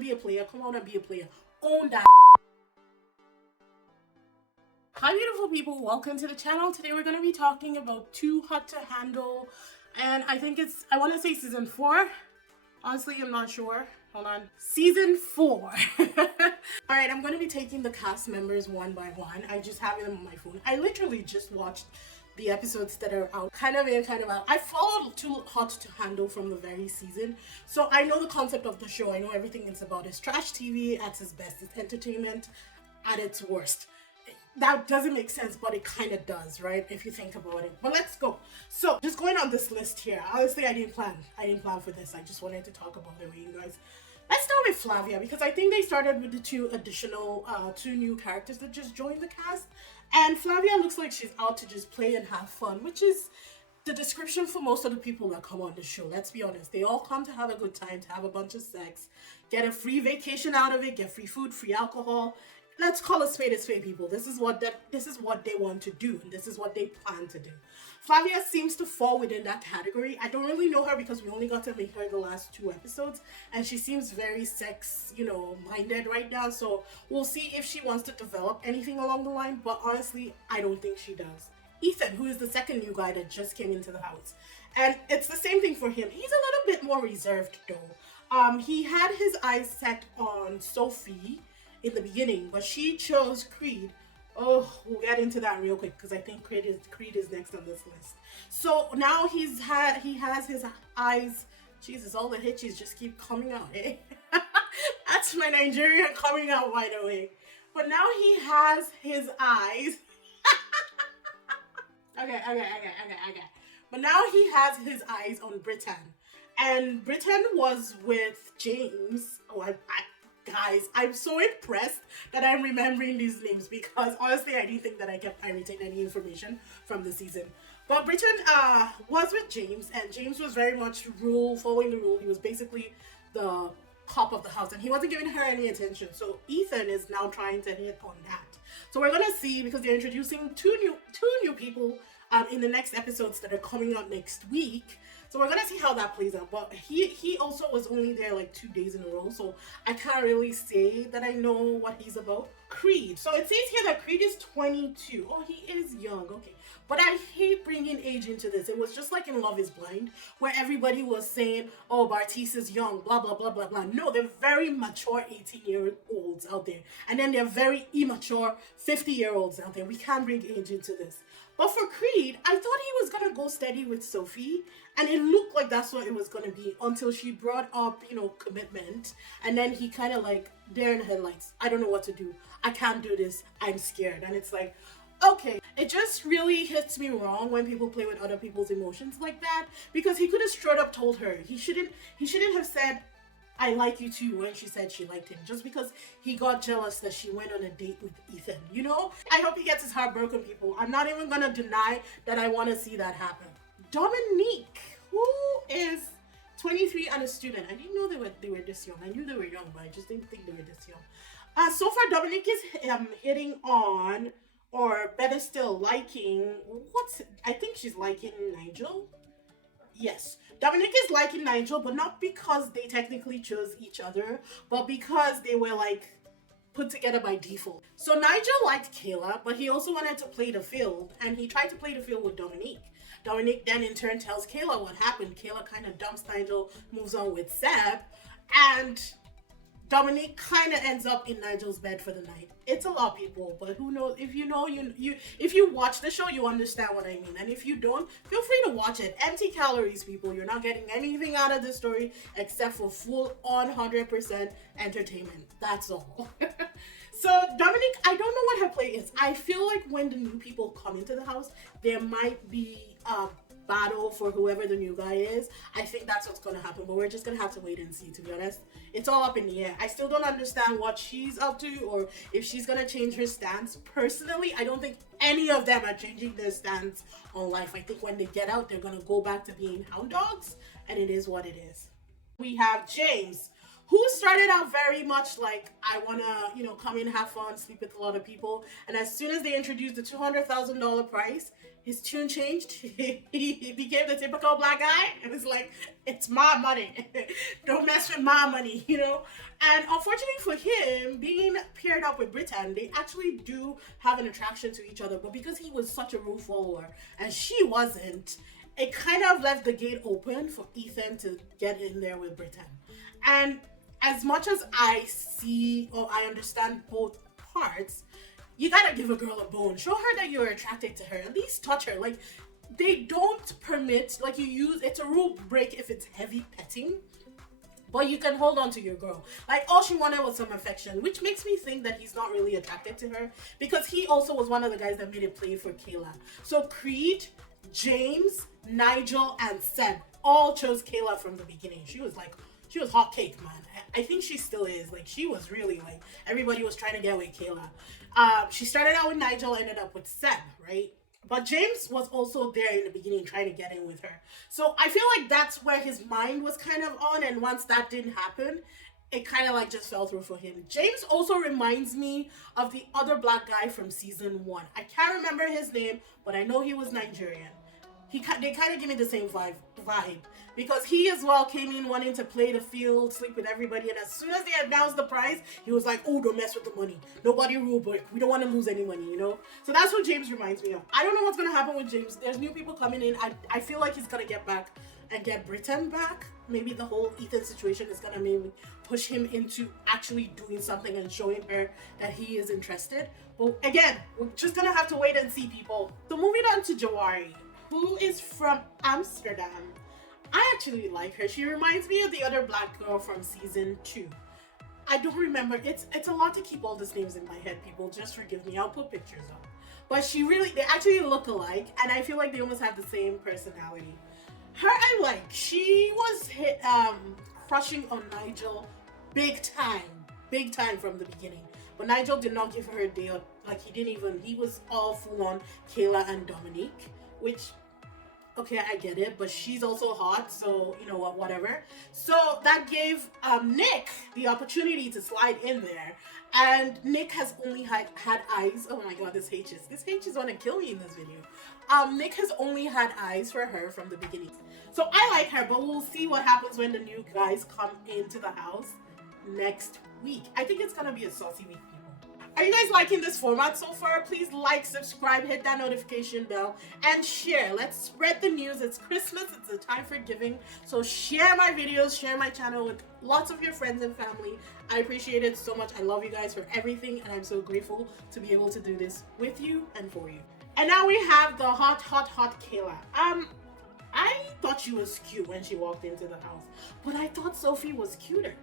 be a player, come out and be a player. Own that. Hi beautiful people, welcome to the channel. Today we're going to be talking about Too Hot to Handle, and I think I want to say season 4. Honestly, I'm not sure. Hold on. Season 4. Alright, I'm going to be taking the cast members one by one. I just have them on my phone. I literally just watched the episodes that are out. Kind of in, kind of out. I followed Too Hot to Handle from the very season. So I know the concept of the show. I know everything it's about. It's trash TV at its best. It's entertainment at its worst. That doesn't make sense, but it kind of does, right? If you think about it. But let's go. So just going on this list here. Honestly, I didn't plan for this. I just wanted to talk about it with you guys. Let's start with Flavia, because I think they started with the two new characters that just joined the cast. And Flavia looks like she's out to just play and have fun, which is the description for most of the people that come on the show. Let's be honest. They all come to have a good time, to have a bunch of sex, get a free vacation out of it, get free food, free alcohol. Let's call a spade, people. This is what they want to do, and this is what they plan to do. Flavia seems to fall within that category. I don't really know her because we only got to meet her the last 2 episodes, and she seems very sex, minded right now. So we'll see if she wants to develop anything along the line, but honestly, I don't think she does. Ethan, who is the second new guy that just came into the house, and it's the same thing for him. He's a little bit more reserved though. He had his eyes set on Sophie in the beginning, but she chose Creed. Oh, we'll get into that real quick because I think Creed is next on this list. So now he has his eyes. Jesus, all the hitches just keep coming out, eh? That's my Nigerian coming out, by the way. But now he has his eyes. Okay. But now he has his eyes on Britain, and Britain was with James. Oh, Guys, I'm so impressed that I'm remembering these names, because honestly I didn't think that I kept pirating any information from the season. But Britain was with James, and James was very much following the rule. He was basically the top of the house, and he wasn't giving her any attention. So Ethan is now trying to hit on that. So we're gonna see, because they're introducing two new people in the next episodes that are coming up next week. So we're gonna see how that plays out. But he also was only there like 2 days in a row, so I can't really say that I know what he's about. Creed. So it says here that Creed is 22. Oh, he is young. Okay. But I hate bringing age into this. It was just like in Love is Blind, where everybody was saying, oh, Bartiz is young, blah, blah, blah, blah, blah. No, they're very mature 18-year-olds out there. And then they're very immature 50-year-olds out there. We can't bring age into this. But for Creed, I thought he was going to go steady with Sophie, and it looked like that's what it was going to be until she brought up, commitment, and then he kind of like, there in the headlights. I don't know what to do. I can't do this. I'm scared. And it's like, okay, it just really hits me wrong when people play with other people's emotions like that, because he could have straight up told her. He shouldn't have said, I like you too, when she said she liked him, just because he got jealous that she went on a date with Ethan, I hope he gets his heart broken, people. I'm not even gonna deny that I want to see that happen. Dominique, who is 23 and a student. I didn't know they were this young. I knew they were young, but I just didn't think they were this young. So far, Dominique is hitting on, or better still, liking, I think she's liking Nigel. Yes, Dominique is liking Nigel, but not because they technically chose each other, but because they were like put together by default. So Nigel liked Kayla, but he also wanted to play the field, and he tried to play the field with Dominique. Dominique then in turn tells Kayla what happened. Kayla kind of dumps Nigel, moves on with Seb, and Dominique kind of ends up in Nigel's bed for the night. It's a lot, people, but who knows? If you know, if you watch the show, you understand what I mean. And if you don't, feel free to watch it. Empty calories, people. You're not getting anything out of this story except for full on 100% entertainment. That's all. So Dominique, I don't know what her play is. I feel like when the new people come into the house, there might be a battle for whoever the new guy is. I think that's what's going to happen, but we're just going to have to wait and see, to be honest. It's all up in the air. I still don't understand what she's up to, or if she's going to change her stance. Personally, I don't think any of them are changing their stance on life. I think when they get out, they're going to go back to being hound dogs, and it is what it is. We have James, who started out very much like, I want to, come in, have fun, sleep with a lot of people. And as soon as they introduced the $200,000 price, his tune changed. He became the typical black guy. And it's like, it's my money. Don't mess with my money, And unfortunately for him, being paired up with Britain, they actually do have an attraction to each other. But because he was such a rule follower and she wasn't, it kind of left the gate open for Ethan to get in there with Britain. And as much as I see or I understand both parts, you gotta give a girl a bone. Show her that you're attracted to her. At least touch her. Like, they don't permit, like, it's a rule break if it's heavy petting, but you can hold on to your girl. Like, all she wanted was some affection, which makes me think that he's not really attracted to her, because he also was one of the guys that made it play for Kayla. So Creed, James, Nigel, and Seb all chose Kayla from the beginning. She was hot cake, man. I think she still is. Like, she was really, like, everybody was trying to get with Kayla. She started out with Nigel, ended up with Seb, right? But James was also there in the beginning trying to get in with her. So I feel like that's where his mind was kind of on, and once that didn't happen, it kind of like just fell through for him. James also reminds me of the other black guy from season 1. I can't remember his name, but I know he was Nigerian. They kind of give me the same vibe, because he as well came in wanting to play the field, sleep with everybody, and as soon as they announced the prize, he was like, oh, don't mess with the money. Nobody rule break. We don't want to lose any money, So that's what James reminds me of. I don't know what's going to happen with James. There's new people coming in. I feel like he's going to get back and get Britain back. Maybe the whole Ethan situation is going to maybe push him into actually doing something and showing her that he is interested. But again, we're just going to have to wait and see, people. So moving on to Jawari, who is from Amsterdam. I actually like her. She reminds me of the other black girl from season 2. I don't remember. It's a lot to keep all these names in my head, people. Just forgive me. I'll put pictures up. But they actually look alike, and I feel like they almost have the same personality. Her I like. She was crushing on Nigel big time from the beginning. But Nigel did not give her a day. Like, he was all full on Kayla and Dominique, which, okay, I get it, but she's also hot, so you know what, whatever. So that gave Nick the opportunity to slide in there, and Nick has only had eyes. Oh my god, this H is gonna kill me in this video. Nick has only had eyes for her from the beginning. So I like her, but we'll see what happens when the new guys come into the house next week. I think it's gonna be a saucy week, people. Are you guys liking this format so far? Please like, subscribe, hit that notification bell, and share. Let's spread the news. It's Christmas. It's a time for giving. So share my videos, share my channel with lots of your friends and family. I appreciate it so much. I love you guys for everything, and I'm so grateful to be able to do this with you and for you. And now we have the hot Kayla. I thought she was cute when she walked into the house, but I thought Sophie was cuter.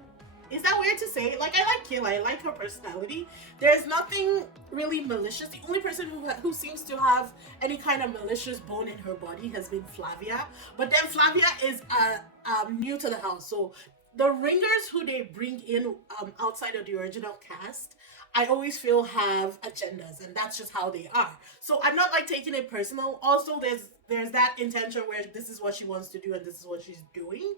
Is that weird to say? Like, I like Kayla. I like her personality. There's nothing really malicious. The only person who seems to have any kind of malicious bone in her body has been Flavia. But then Flavia is new to the house. So the ringers who they bring in outside of the original cast, I always feel have agendas, and that's just how they are. So I'm not like taking it personal. Also, there's that intention where this is what she wants to do and this is what she's doing.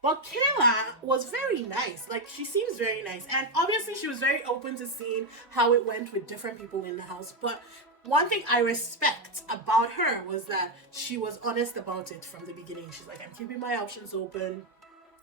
But Kayla was very nice. Like, she seems very nice. And obviously she was very open to seeing how it went with different people in the house. But one thing I respect about her was that she was honest about it from the beginning. She's like, I'm keeping my options open.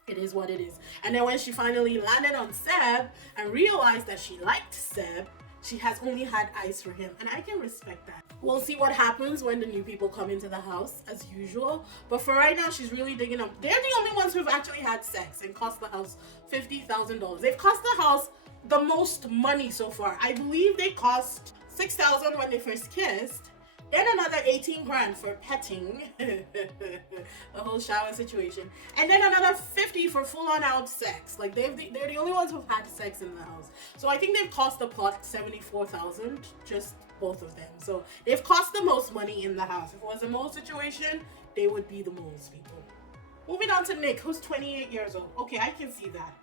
It is what it is. And then when she finally landed on Seb and realized that she liked Seb, she has only had eyes for him, and I can respect that. We'll see what happens when the new people come into the house, as usual. But for right now, she's really digging up. They're the only ones who've actually had sex and cost the house $50,000. They've cost the house the most money so far. I believe they cost $6,000 when they first kissed, then another 18 grand for petting, the whole shower situation, and then another 50 for full-on out sex. Like, they're the only ones who've had sex in the house. So I think they've cost the pot 74,000, just both of them. So they've cost the most money in the house. If it was a mole situation, they would be the moles, people. Moving on to Nick, who's 28 years old. Okay, I can see that.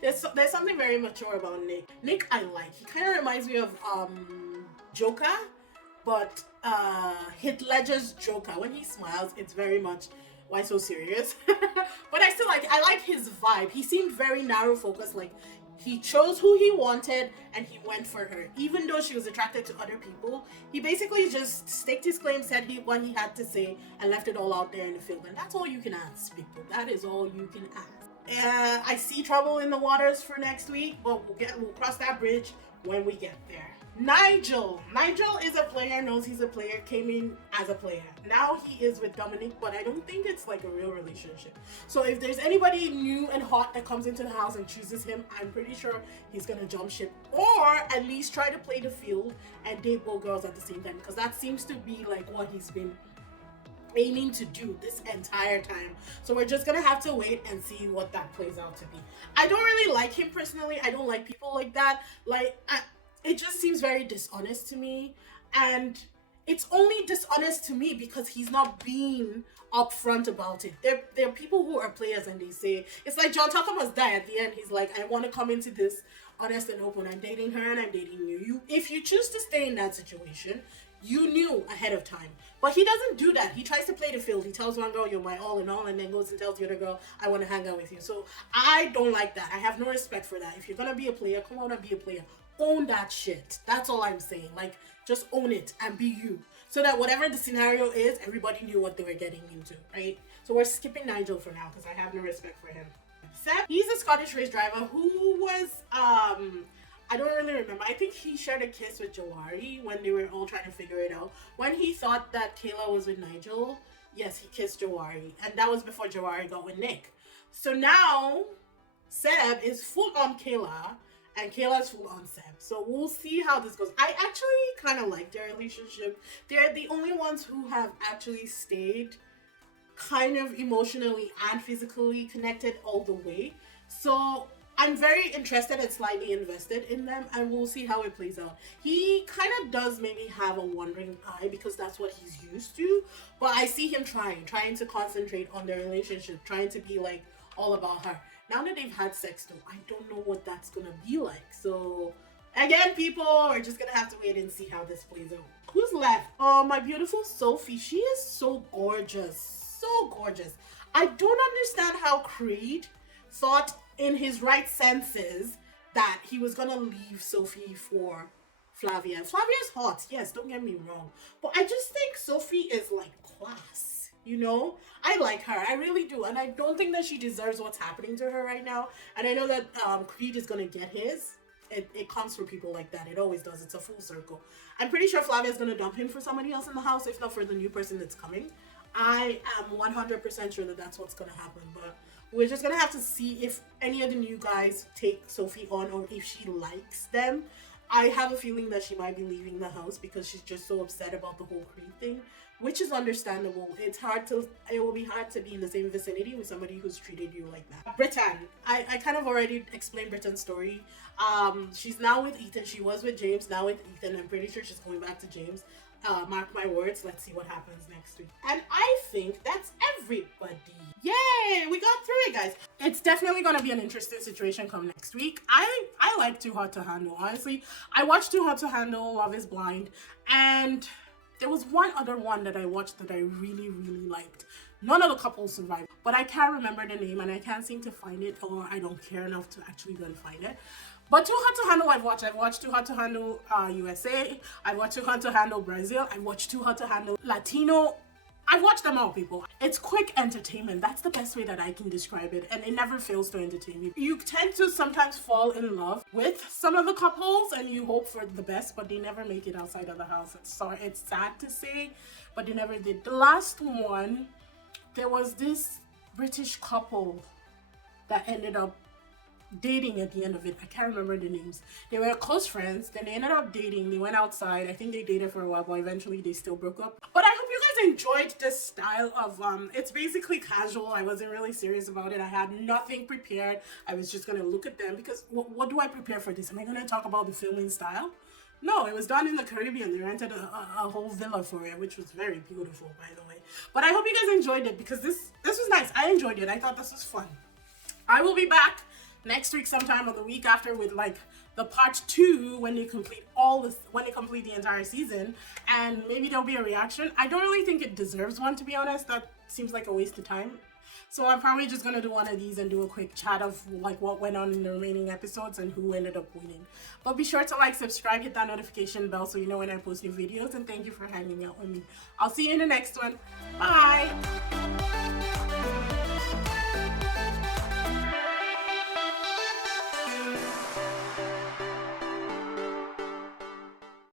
There's something very mature about Nick. Nick I like. He kind of reminds me of Joker, but Heath Ledger's Joker. When he smiles, it's very much why so serious? But I like his vibe. He seemed very narrow focused. Like, he chose who he wanted and he went for her. Even though she was attracted to other people, he basically just staked his claim, said what he had to say, and left it all out there in the field. And that's all you can ask, people. That is all you can ask. I see trouble in the waters for next week, but we'll cross that bridge when we get there. Nigel is a player, knows he's a player, came in as a player. Now he is with Dominic, but I don't think it's like a real relationship. So if there's anybody new and hot that comes into the house and chooses him, I'm pretty sure he's gonna jump ship, or at least try to play the field and date both girls at the same time, because that seems to be like what he's been aiming to do this entire time. So we're just gonna have to wait and see what that plays out to be. I don't really like him personally. I don't like people like that. It just seems very dishonest to me, and it's only dishonest to me because he's not being upfront about it. There are people who are players and they say, it's like John Tucker must die at the end. He's like, I want to come into this honest and open. I'm dating her and I'm dating you. If you choose to stay in that situation, you knew ahead of time. But he doesn't do that. He tries to play the field. He tells one girl, you're my all in all, and then goes and tells the other girl, I want to hang out with you. So I don't like that. I have no respect for that. If you're going to be a player, come out and be a player. Own that shit. That's all I'm saying. Like, just own it and be you. So that whatever the scenario is, everybody knew what they were getting into, right? So we're skipping Nigel for now because I have no respect for him. Seb, he's a Scottish race driver who was, I don't really remember. I think he shared a kiss with Jawari when they were all trying to figure it out. When he thought that Kayla was with Nigel, yes, he kissed Jawari. And that was before Jawari got with Nick. So now, Seb is full on Kayla, and Kayla's full on Seb. So we'll see how this goes. I actually kind of like their relationship. They're the only ones who have actually stayed kind of emotionally and physically connected all the way. So I'm very interested and slightly invested in them, and we'll see how it plays out. He kind of does maybe have a wandering eye because that's what he's used to, but I see him trying to concentrate on their relationship, trying to be like all about her. Now that they've had sex though, I don't know what that's gonna be like. So again, people, we're just gonna have to wait and see how this plays out. Who's left? Oh, my beautiful Sophie. She is so gorgeous. So gorgeous. I don't understand how Creed thought in his right senses that he was gonna leave Sophie for Flavia. Flavia's hot, yes, don't get me wrong. But I just think Sophie is like class. You know, I like her, I really do, and I don't think that she deserves what's happening to her right now. And I know that Creed is gonna get his. It comes for people like that. It always does. It's a full circle. I'm pretty sure Flavia is gonna dump him for somebody else in the house, if not for the new person that's coming. I am 100% sure that that's what's gonna happen. But we're just gonna have to see if any of the new guys take Sophie on, or if she likes them. I have a feeling that she might be leaving the house because she's just so upset about the whole Creed thing, which is understandable. It will be hard to be in the same vicinity with somebody who's treated you like that. Britain, I kind of already explained Britain's story. She's now with Ethan. She was with James, now with Ethan. I'm pretty sure she's going back to James. Mark my words, let's see what happens next week. And I think that's everybody. Yay, we got through it, guys. It's definitely gonna be an interesting situation come next week. I like Too Hot to Handle, honestly. I watched Too Hot to Handle, Love is Blind, and there was one other one that I watched that I really, really liked. None of the couples survived, but I can't remember the name and I can't seem to find it, or I don't care enough to actually go and find it. But Too Hot to Handle I've watched. I've watched Too Hot to Handle USA. I've watched Too Hot to Handle Brazil. I've watched Too Hot to Handle Latino. I've watched them all, people. It's quick entertainment. That's the best way that I can describe it. And it never fails to entertain you. You tend to sometimes fall in love with some of the couples and you hope for the best, but they never make it outside of the house. It's sad to say, but they never did. The last one, there was this British couple that ended up dating at the end of it. I can't remember the names. They were close friends, then they ended up dating. They went outside. I think they dated for a while, but eventually they still broke up. But I hope you guys enjoyed this style of it's basically casual. I wasn't really serious about it. I had nothing prepared. I was just gonna look at them because what do I prepare for this? Am I gonna talk about the filming style? No, it was done in the Caribbean. They rented a whole villa for it, which was very beautiful, by the way. But I hope you guys enjoyed it because this was nice. I enjoyed it. I thought this was fun. I will be back next week sometime, or the week after, with like the part 2 when they complete the entire season, and maybe there'll be a reaction. I don't really think it deserves one, to be honest. That seems like a waste of time. So I'm probably just gonna do one of these and do a quick chat of like what went on in the remaining episodes and who ended up winning. But be sure to like, subscribe, hit that notification bell so you know when I post new videos, and thank you for hanging out with me. I'll see you in the next one. Bye!